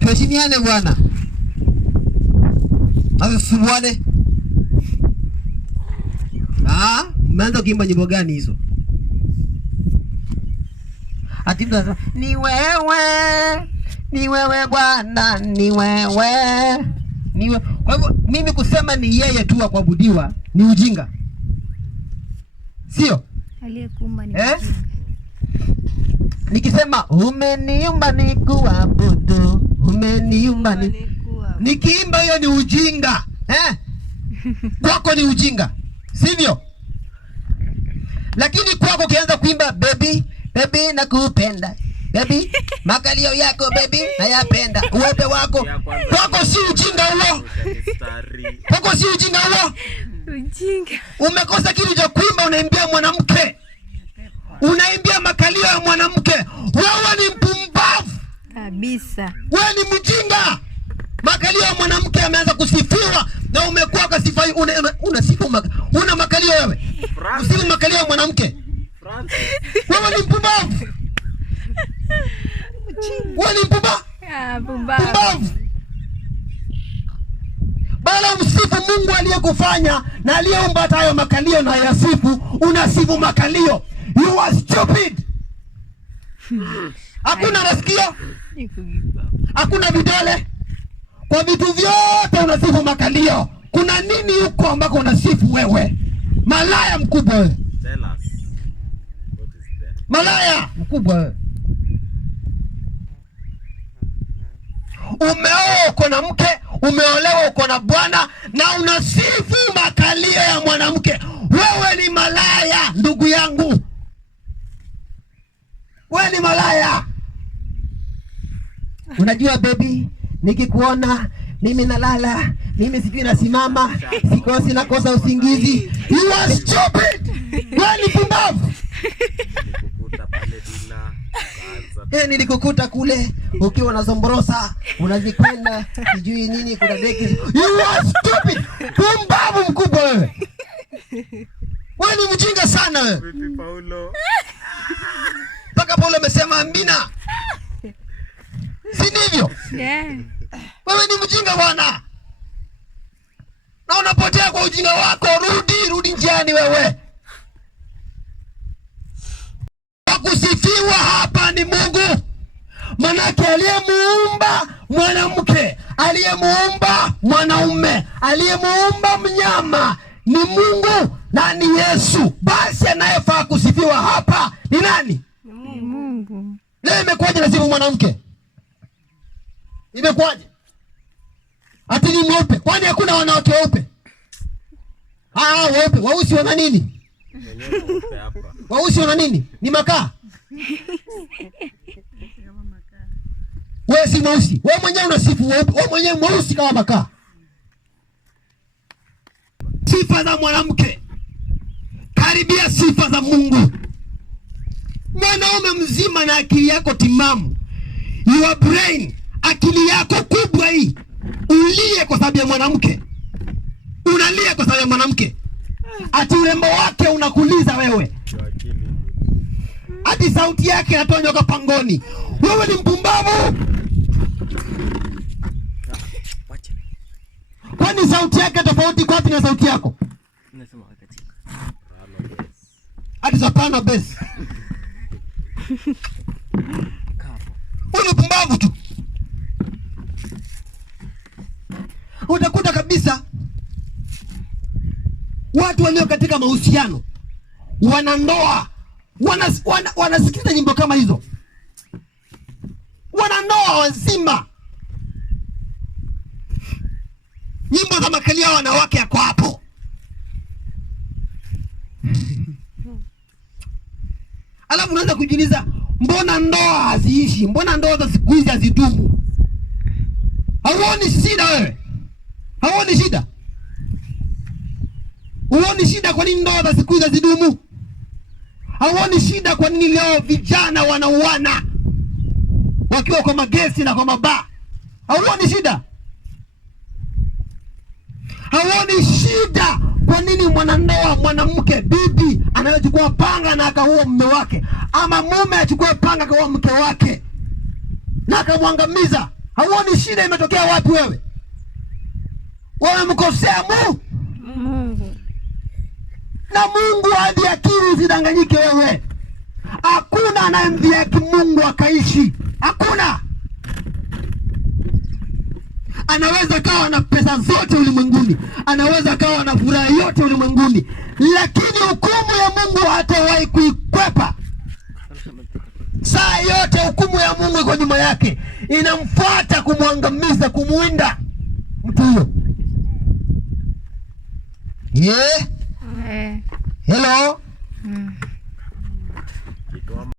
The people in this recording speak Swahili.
Tuheshimiane bwana. Asisubuane. Mmeanza kuimba nyimbo gani hizo? Ati mtu ni wewe Bwana, ni wewe. Kwa hivyo mimi kusema ni yeye tu wa kuabudiwa ni ujinga. Sio? Aliyekuumba ni ujinga. Nikisema umeniumba nikuabudu, umeniumba nikiimba hiyo ni ujinga. Kwako ni ujinga. Sivyo? Lakini kwako ukianza kuimba baby nakupenda. Baby, makalio yako baby nayapenda. Uwepe wako. Kwako si ujinga huo. Kwako si ujinga huo. Ujinga. Umekosa kitu cha kuimba, unaimbia mwanamke. Unaimbia makalio ya mwanamke. Wewe ni mpumbavu. Kabisa. Wewe ni mjinga. Makalio ya mwanamke ameanza kusifiwa na umekuwa kasifa unasifu una makalio wewe. Usifu makalio ya mwanamke. Wewe ni mpumbavu. Wewe ni mpumbavu. Bala msifu Mungu aliyekufanya na aliyeumba hayo makalio na yasifu, unasifu makalio. You are stupid. Hakuna masikio. Hakuna vidole. Kwa vitu vyote unasifu makalio. Kuna nini huko ambako unasifu wewe? Malaya mkubwa wewe. Tell us. What is that? Malaya mkubwa wewe. Umeoa uko na mke, umeolewa uko na bwana na unasifu makalio ya mwanamke. Wewe ni malaya ndugu yangu. Wewe ni malaya. Unajua baby, nikikuona mimi nalala, mimi sijui nasimama, sikosi nakosa usingizi. You are stupid. Wewe ni pumbavu. Nilikukuta kule ukiwa unazomborosa, unazikwenda sijui nini, kuna deki. You are stupid. Pumbavu mkubwa wewe. Wewe ni mjinga sana wewe. Paulo. Paka Paulo amesema amina. Si ndivyo? Yeah. Wewe ni mjinga bwana. Na unapotea kwa ujinga wako. Rudi njiani wewe. Kusifiwa hapa ni Mungu. Manake aliyemuumba mwanamke, aliyemuumba mwanaume, aliyemuumba mnyama ni Mungu na ni Yesu. Basi anayefaa kusifiwa hapa ni nani? Ni Mungu. Leo imekuwaje nasifu mwanamke? Imekuwaje? Ati ni mweupe. Kwani hakuna wanawake weupe? Weupe. Weusi wana nini? Weusi wana nini? Ni makaa. Wewe si mweusi. Wewe mwenyewe unasifu weupe. Wewe mwenyewe mweusi kama makaa. Sifa za mwanamke karibia sifa za Mungu. Mwanaume mzima na akili yako timamu, your brain, akili yako kubwa hii, ulie kwa sababu ya mwanamke. Unalia kwa sababu ya mwanamke. Ati urembo wake unakuliza wewe. Ati sauti yake inatonyoka pangoni. Wewe ni mpumbavu. Kwani sauti yake tofauti kwa na sauti yako? Ati soprano bass. Wewe mpumbavu tu. Utakuta kabisa watu walio katika mahusiano, wanandoa, wanasikiza nyimbo kama hizo. Wanandoa wazima, nyimbo za makalio wanawake yako hapo. Alafu unaweza kujiuliza, mbona ndoa haziishi? Mbona ndoa za siku hizi hazidumu? Hauoni shida wewe? Hauoni shida? Huoni shida kwa nini ndoa za siku hizi hazidumu? Hauoni shida kwa nini leo vijana wanauana wakiwa kwa magesi na kwa mabaa? Hauoni shida? Hauoni shida kwa nini mwanandoa, mwanamke, bibi anachukua panga na akaua mume wake, ama mume achukue panga akaua mke wake? na akamwangamiza. Hauoni shida imetokea wapi wewe? Wamemkosea Mungu. Na Mungu hadhihakiwi, usidanganyike wewe. Hakuna anayemdhihaki Mungu akaishi. Hakuna. Anaweza kawa na pesa zote ulimwenguni, anaweza kawa na furaha yote ulimwenguni, lakini hukumu ya Mungu hatawahi kuikwepa. Saa yote hukumu ya Mungu iko nyuma yake, inamfuata kumwangamiza, kumuinda mtu huyo. Hello.